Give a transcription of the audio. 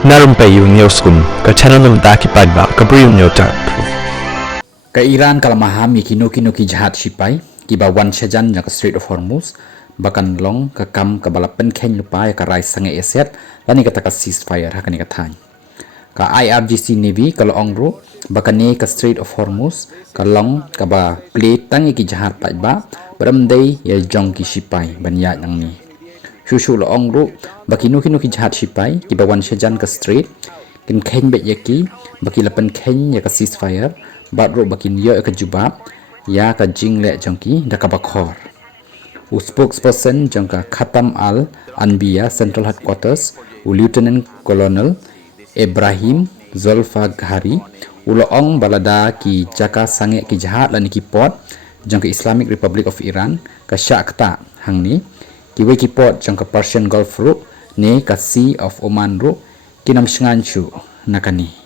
Na Rympei U ka channel nabynta ki paidbah ka Bri U Hynñiewtrep. Ka Iran kala Maham kino ki jhad shipai ki ba wan shajan yang ka Strait of Hormuz bakan long ka kam ka balapen ken lupa ya ka rai sange eset lani ka ceasefire hakani ka thain ka IRGC Navy kala ongro bakane ka Strait of Hormuz ka long ka ba plate tang ki jhad paidbah baramdei ya jong ki shipai banya nang ni shushu lo ongro bakino ki jhad shipai ki ba wan shajan ka Strait kin ken be yaki baki lapen ken ya ka ceasefire badro bakin yo ka jubab ya ka jingle jongki da ka bakhor spokesperson jongka Khatam al Anbiya Central Headquarters Lieutenant Colonel Ibrahim Zulfaghari uloong balada ki jaka sange ki jihad lan ki port jongka Islamic Republic of Iran ka syakta hangni ki we ki port jongka Persian Gulf ru ne ka Sea of Oman ru kinam shnganchu nakani